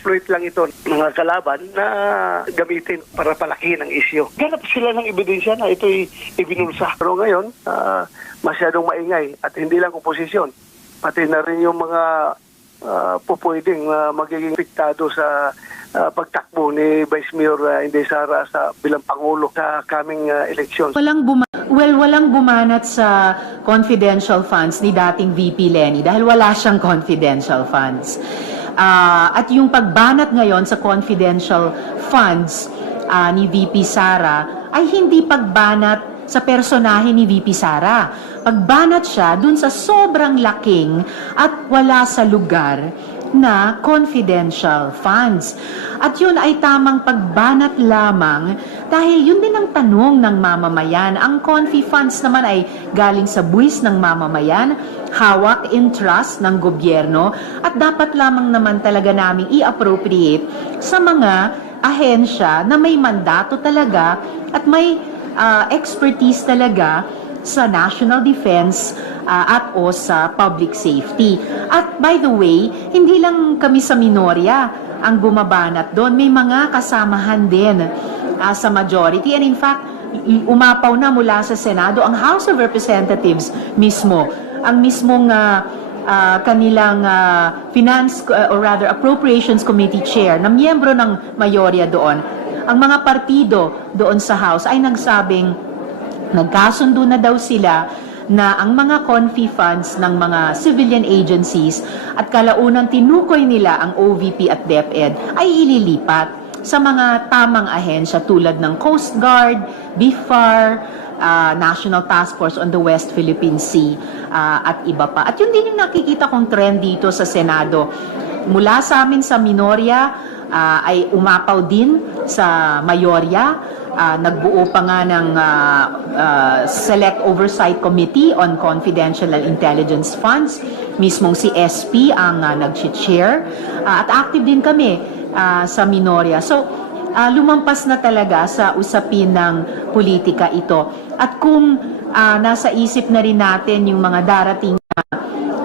exploit lang ito ng mga kalaban na gamitin para palakihin ang isyo. Ganap sila ng ebidensya na ito'y ibinulsa. Pero ngayon, ah, masyadong maingay at hindi lang oposisyon. Pati na rin yung mga uh, pupwedeng ah, magiging piktado sa ah, pagtakbo ni Vice Mayor uh, Inday Sara sa bilang Pangulo sa coming ah, election. Walang buma- well, walang bumanat sa confidential funds ni dating VP Lenny dahil wala siyang confidential funds. Ah, at yung pagbanat ngayon sa confidential funds ah, ni VP Sara ay hindi pagbanat sa personahe ni VP Sara. Pagbanat siya dun sa sobrang laking at wala sa lugar na confidential funds. At yun ay tamang pagbanat lamang dahil yun din ang tanong ng mamamayan. Ang confi funds naman ay galing sa buwis ng mamamayan, hawak in trust ng gobyerno at dapat lamang naman talaga naming i-appropriate sa mga ahensya na may mandato talaga at may ah, expertise talaga sa national defense ah, at o sa public safety. At by the way, hindi lang kami sa Minoria ang bumabanat doon. May mga kasamahan din ah, sa majority. And in fact, umapaw na mula sa Senado ang House of Representatives mismo. Ang mismong ah, ah, kanilang ah, Finance uh, or rather Appropriations Committee Chair na miyembro ng mayorya doon. Ang mga partido doon sa House ay nagsabing Nagkasundo na daw sila na ang mga confi funds ng mga civilian agencies at kalaunang tinukoy nila ang OVP at DepEd ay ililipat sa mga tamang ahensya tulad ng Coast Guard, BIFAR, ah, National Task Force on the West Philippine Sea ah, at iba pa. At yun din yung nakikita kong trend dito sa Senado. Mula sa amin sa Minoria, ah, ay umapaw din sa Mayorya. Ah, nagbuo pa nga ng ah, ah, Select Oversight Committee on Confidential Intelligence Funds. Mismong si SP ang uh, nag-chair. Ah, at active din kami ah, sa Minoria. So, ah, lumampas na talaga sa usapin ng politika ito. At kung ah, nasa isip na rin natin yung mga darating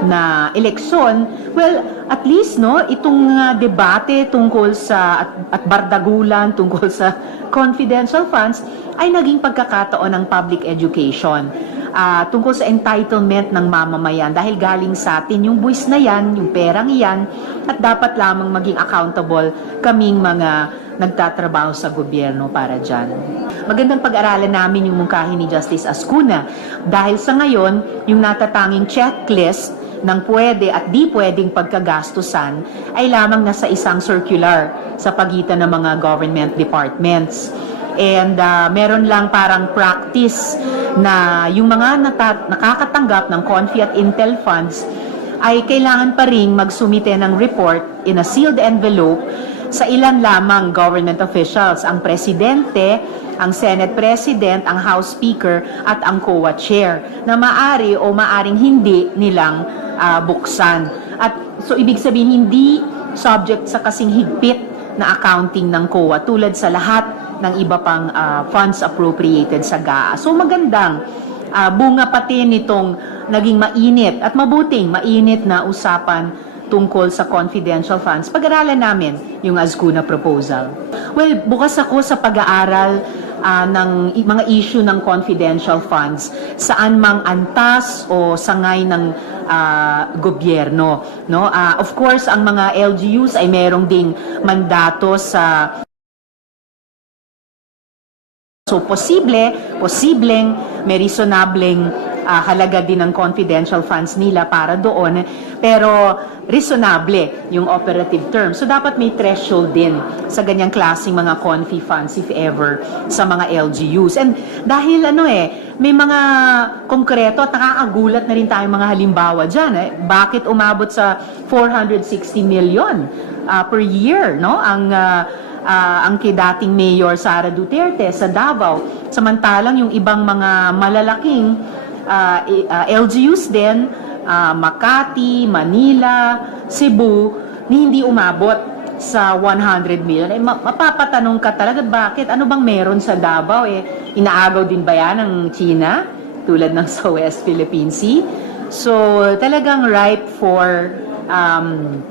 na eleksyon, well, at least no, itong uh, debate tungkol sa at, at bardagulan tungkol sa confidential funds ay naging pagkakataon ng public education. Ah, tungkol sa entitlement ng mamamayan dahil galing sa atin yung buwis na yan, yung perang yan at dapat lamang maging accountable kaming mga nagtatrabaho sa gobyerno para dyan. Magandang pag-aralan namin yung mungkahi ni Justice Ascuna dahil sa ngayon, yung natatanging checklist ng pwede at di pwedeng pagkagastusan ay lamang nasa isang circular sa pagitan ng mga government departments. And ah, meron lang parang practice na yung mga nakakatanggap ng Confi at Intel funds ay kailangan pa rin magsumite ng report in a sealed envelope sa ilan lamang government officials, ang presidente, ang Senate President, ang House Speaker, at ang COA Chair, na maari o maaring hindi nilang ah, buksan. At so ibig sabihin, hindi subject sa kasing higpit na accounting ng COA tulad sa lahat ng iba pang ah, funds appropriated sa GAA. So magandang ah, bunga pati nitong naging mainit at mabuting mainit na usapan tungkol sa confidential funds. Pag-aralan namin yung Azcuna proposal. Well, bukas ako sa pag-aaral ah, ng mga issue ng confidential funds saan mang antas o sangay ng ah, gobyerno no? Ah, of course ang mga LGUs ay merong ding mandato sa So posible, posibleng may reasonableng ah, halaga din ng confidential funds nila para doon, pero reasonable yung operative term. So dapat may threshold din sa ganyang klaseng mga confi funds if ever sa mga LGUs. And dahil ano eh, may mga konkreto at nakakagulat na rin tayong mga halimbawa dyan. Eh. Bakit umabot sa 460 million ah, per year no ang ah, ah, ang kay dating Mayor Sara Duterte sa Davao. Samantalang yung ibang mga malalaking ah, i- ah, LGUs din, ah, Makati, Manila, Cebu, ni hindi umabot sa 100 million. Eh, ma- mapapatanong ka talaga, bakit? Ano bang meron sa Davao? Eh, inaagaw din ba yan ng China? Tulad ng sa West Philippine Sea? So, talagang ripe for um,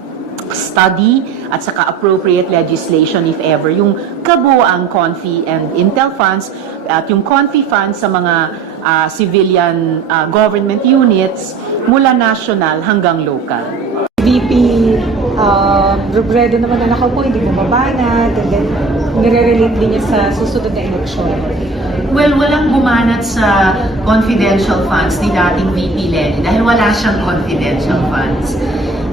study at saka appropriate legislation if ever yung kabuang CONFI and Intel funds at yung CONFI funds sa mga ah, civilian ah, government units mula national hanggang local. VP uh, Robredo naman na nakaupo, hindi bumabanat, and then nire-relate din niya sa susunod na eleksyon. Well, walang bumanat sa confidential funds ni dating VP Lenny dahil wala siyang confidential funds.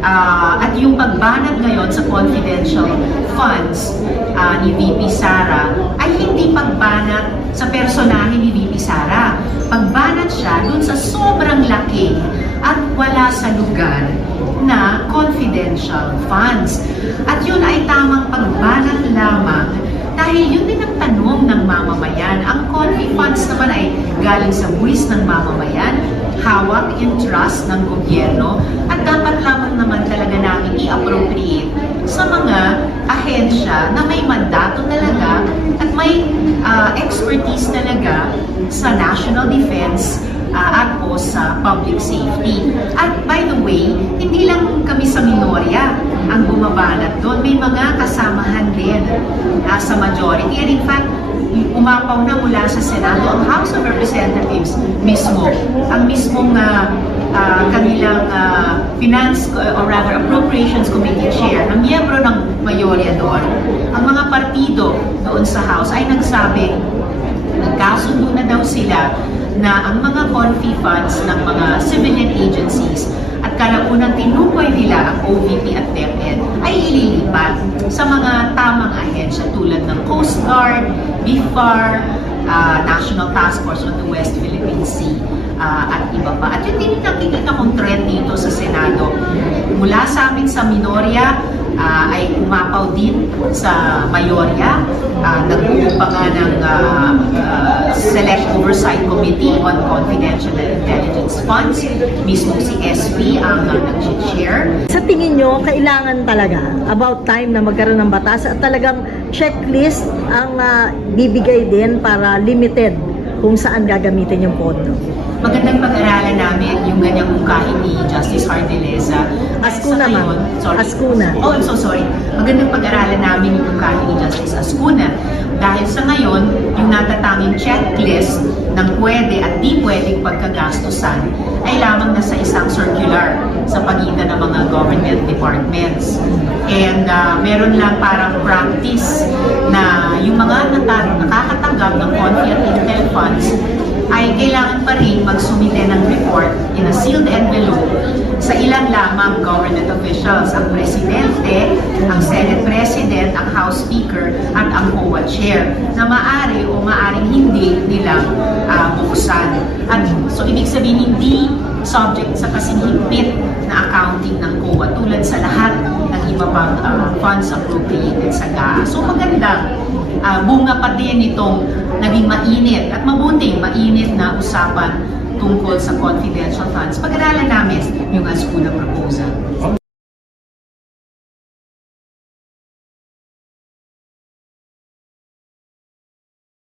Ah, at yung pagbanat ngayon sa confidential funds ah, ni VP Sara ay hindi pagbanat sa personahe ni VP Sara. Pagbanat siya dun sa sobrang laki at wala sa lugar na confidential funds. At yun ay tamang pagbanat lamang dahil yun din ang tanong ng mamamayan. Ang Confi funds naman ay galing sa buwis ng mamamayan, hawak in trust ng gobyerno, at dapat lamang naman talaga namin i-appropriate sa mga ahensya na may mandato talaga at may ah, expertise talaga sa national defense ah, at o sa public safety. At by the way, hindi lang kami sa minorya ang bumabanat doon. May mga kasamahan din ah, sa majority. And in fact, umapaw na mula sa Senado ang House of Representatives mismo. Ang mismong ah, ah, kanilang ah, Finance uh, or rather Appropriations Committee Chair, ang miyembro ng mayorya doon, ang mga partido doon sa House ay nagsabi nagkasundo na daw sila na ang mga confi funds ng mga civilian agencies at kalaunang tinukoy nila ang OVP at DepEd ay ililipat sa mga tamang ahensya tulad ng Coast Guard, BIFAR, ah, National Task Force on the West Philippine Sea ah, at iba pa. At yun din yung nakikita kong trend dito sa Senado. Mula sa amin sa minorya, ah, ay umapaw din sa mayorya. Uh, nagbuo pa nga ng ah, ah, Select Oversight Committee on Confidential Intelligence Funds. Mismo si SP ang uh, nag-chair. Sa tingin nyo, kailangan talaga about time na magkaroon ng batas at talagang checklist ang ah, bibigay din para limited kung saan gagamitin yung pondo. Magandang pag-aralan namin yung ganyang mungkahi ni Justice Hardeleza. Askuna, Sa ma'am. Askuna. Oh, I'm so sorry. Magandang pag-aralan namin yung mungkahi ni Justice Askuna. Dahil sa ngayon, yung natatanging checklist ng pwede at di pwedeng pagkagastusan ay lamang nasa isang circular sa pagitan ng mga government departments. And ah, meron lang parang practice na yung mga nakakatanggap ng Intel funds ay kailangan pa rin magsumite ng report in a sealed envelope sa ilan lamang government officials, ang Presidente, ang Senate President, ang House Speaker, at ang COA Chair, na maari o maaring hindi nilang ah, buksan. At so ibig sabihin hindi subject sa kasing higpit na accounting ng COA tulad sa lahat ng iba pang ah, funds appropriated sa GAA. So magandang ah, bunga pa din itong naging mainit at mabuting mainit na usapan tungkol sa confidential funds. Pag-aralan namin